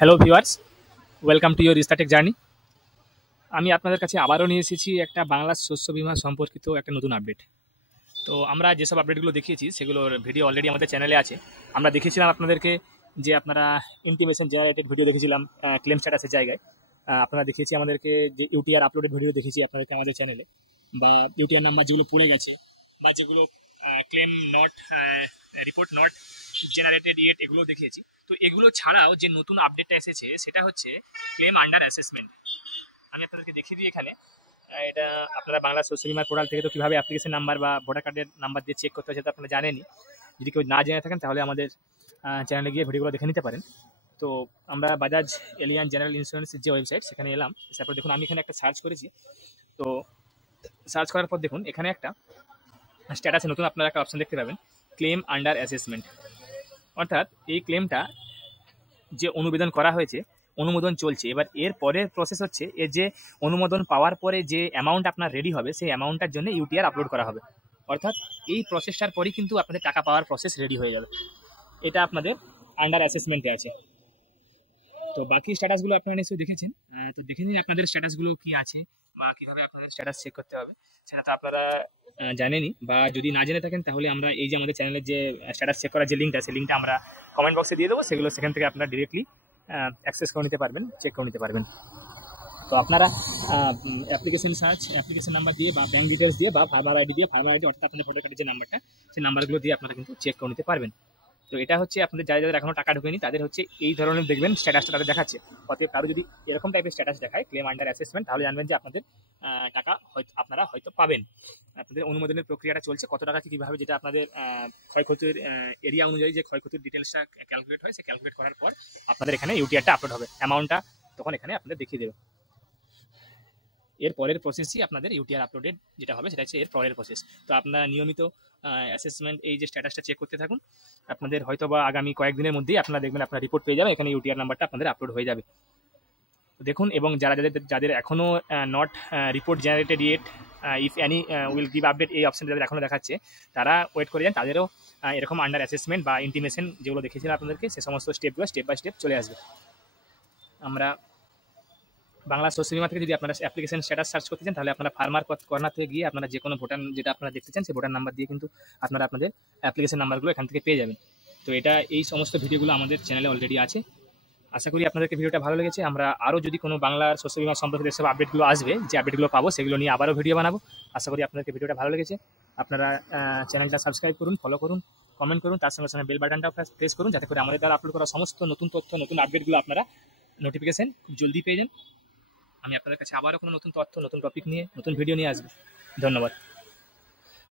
Hello viewers, welcome to your Startech journey. আমি আপনাদের কাছে আবারও নিয়ে এসেছি একটা বাংলা শস্য বীমা সম্পর্কিত একটা নতুন আপডেট। তো আমরা যেসব আপডেটগুলো দেখিয়েছি সেগুলোর ভিডিও অলরেডি আমাদের চ্যানেলে আছে। আমরা দেখিয়েছিলাম আপনাদেরকে যে আপনারা ইন্টিমেশন জেনারেটেড ভিডিও দেখেছিলাম ক্লেম স্ট্যাটাসের জায়গায়। আপনারা দেখিয়েছি আমাদেরকে যে ইউটিআর আপলোডেড ভিডিও দেখেছি আপনাদেরকে আমাদের চ্যানেলে, বা ইউটিআর নাম্বার যেগুলো পড়ে গেছে বা যেগুলো claim not report not generated yet এগুলো দেখিয়েছি। তো এগুলো ছাড়াও যে নতুন আপডেটটা এসেছে সেটা হচ্ছে ক্লেম আন্ডার অ্যাসেসমেন্ট। আমি আপনাদেরকে দেখিয়ে দিই এখানে। এটা আপনারা বাংলা শস্য বীমার পোর্টাল থেকে তো কীভাবে অ্যাপ্লিকেশন নাম্বার বা ভোটার কার্ডের নাম্বার দিয়ে চেক করতে হয় সেটা আপনারা জানেনই। যদি কেউ না জেনে থাকেন তাহলে আমাদের চ্যানেলে গিয়ে ভিডিওগুলো দেখে নিতে পারেন। তো আমরা বাজাজ এলিয়ান জেনারেল ইন্স্যুরেন্সের যে ওয়েবসাইট সেখানে এলাম। তারপর দেখুন আমি এখানে একটা সার্চ করেছি। তো সার্চ করার পর দেখুন এখানে একটা স্ট্যাটাসে নতুন আপনারা একটা অপশন দেখতে পাবেন, ক্লেম আন্ডার অ্যাসেসমেন্ট। অর্থাৎ এই ক্লেমটা যে অনুমোদন করা হয়েছে, অনুমোদন চলছে। এবার এর পরের প্রসেস হচ্ছে এর যে অনুমোদন পাওয়ার পরে যে অ্যামাউন্ট আপনার রেডি হবে সেই অ্যামাউন্টটার জন্য ইউটিআর আপলোড করা হবে। অর্থাৎ এই প্রসেসটার পরেই কিন্তু আপনাদের টাকা পাওয়ার প্রসেস রেডি হয়ে যাবে। এটা আপনাদের আন্ডার অ্যাসেসমেন্টে আছে। তো বাকি স্ট্যাটাসগুলো আপনারা নিশ্চয়ই দেখেছেন। তো দেখে নিন আপনাদের স্ট্যাটাসগুলো কি আছে বা কীভাবে আপনাদের স্ট্যাটাস চেক করতে হবে সেটা তো আপনারা জানেনই, বা যদি না জেনে থাকেন তাহলে আমরা এই যে আমাদের চ্যানেলের যে স্ট্যাটাস চেক করার যে লিঙ্কটা সেই লিঙ্কটা আমরা কমেন্ট বক্সে দিয়ে দেবো। সেখান থেকে আপনারা ডিরেক্টলি অ্যাক্সেস করে নিতে পারবেন, চেক করে নিতে পারবেন। তো আপনারা অ্যাপ্লিকেশন নাম্বার দিয়ে বা ব্যাঙ্ক ডিটেলস দিয়ে বা ফার্মার আইডি অর্থাৎ আপনাদের ভোটার কার্ডের যে নাম্বারটা সেই নাম্বারগুলো দিয়ে আপনারা কিন্তু চেক করে নিতে পারবেন। তো এটা হচ্ছে আপনাদের যাদের এখনো টাকা ঢোকেনি তাদের হচ্ছে এই ধরনের দেখবেন স্ট্যাটাসটা তাদের দেখাচ্ছে। অতএব কারো যদি এরকম টাইপের স্ট্যাটাস দেখায় ক্লেম আন্ডার অ্যাসেসমেন্ট, তাহলে জানবেন যে আপনাদের টাকা আপনারা হয়তো পাবেন। আপনাদের অনুমোদনের প্রক্রিয়াটা চলছে, কত টাকা কীভাবে, যেটা আপনাদের ক্ষয়ক্ষতির এরিয়া অনুযায়ী যে ক্ষয়ক্ষতির ডিটেলসটা ক্যালকুলেট হয়, সে ক্যালকুলেট করার পর আপনাদের এখানে ইউটিআরটা আপলোড হবে, অ্যামাউন্টটা তখন এখানে আপনাদের দেখিয়ে দেবে। এর পরের প্রসেসই আপনাদের ইউটিআর আপলোডেড যেটা হবে সেটা হচ্ছে এর পরের প্রসেস। তো আপনারা নিয়মিত অ্যাসেসমেন্ট এই যে স্ট্যাটাসটা চেক করতে থাকুন। আপনাদের হয়তো বা আগামী কয়েকদিনের মধ্যেই আপনারা দেখবেন আপনার রিপোর্ট পেয়ে যাবে, এখানে ইউটিআর নাম্বারটা আপনাদের আপলোড হয়ে যাবে। দেখুন, এবং যাদের এখনও not report generated yet if any will give update, এই অপশানটা যাদের এখনও দেখাচ্ছে তারা ওয়েট করে যান, তাদেরও এরকম আন্ডার অ্যাসেসমেন্ট বা ইন্টিমেশন যেগুলো দেখেছিলাম আপনাদেরকে সে সমস্ত স্টেপগুলো স্টেপ বাই স্টেপ চলে আসবে। আমরা বাংলা শস্য বীমা থেকে যদি আপনারা অ্যাপ্লিকেশন স্ট্যাটাস সার্চ করতে চান তাহলে আপনারা ফার্মার কর্নার থেকে গিয়ে আপনারা যে কোনো ভোটার যেটা আপনারা দেখতে চান সেই ভোটার নাম্বার দিয়ে কিন্তু আপনারা আপনাদের অ্যাপ্লিকেশন নাম্বারগুলো এখান থেকে পেয়ে যাবেন। তো এই সমস্ত ভিডিওগুলো আমাদের চ্যানেলে অলরেডি আছে। আশা করি আপনাদেরকে ভিডিওটা ভালো লেগেছে। আমরা আরও যদি কোনো বাংলার শস্য বীমা সম্পর্কিত যেসব আপডেটগুলো আসবে, যে আপডেটগুলো পাবো সেগুলো নিয়ে আবারও ভিডিও বানাবো। আশা করি আপনাদেরকে ভিডিওটা ভালো লেগেছে। আপনারা চ্যানেলটা সাবস্ক্রাইব করুন, ফলো করুন, কমেন্ট করুন, তার সঙ্গে সঙ্গে বেল বাটনটাও প্রেস করুন, যাতে করে আমাদের দ্বারা আপলোড করা সমস্ত নতুন তথ্য, নতুন আপডেটগুলো আপনারা নোটিফিকেশন খুব জলদি পেয়ে যান। আমি আপনাদের কাছে আবারও কোনো নতুন তথ্য, নতুন টপিক নিয়ে, নতুন ভিডিও নিয়ে আসবো। ধন্যবাদ।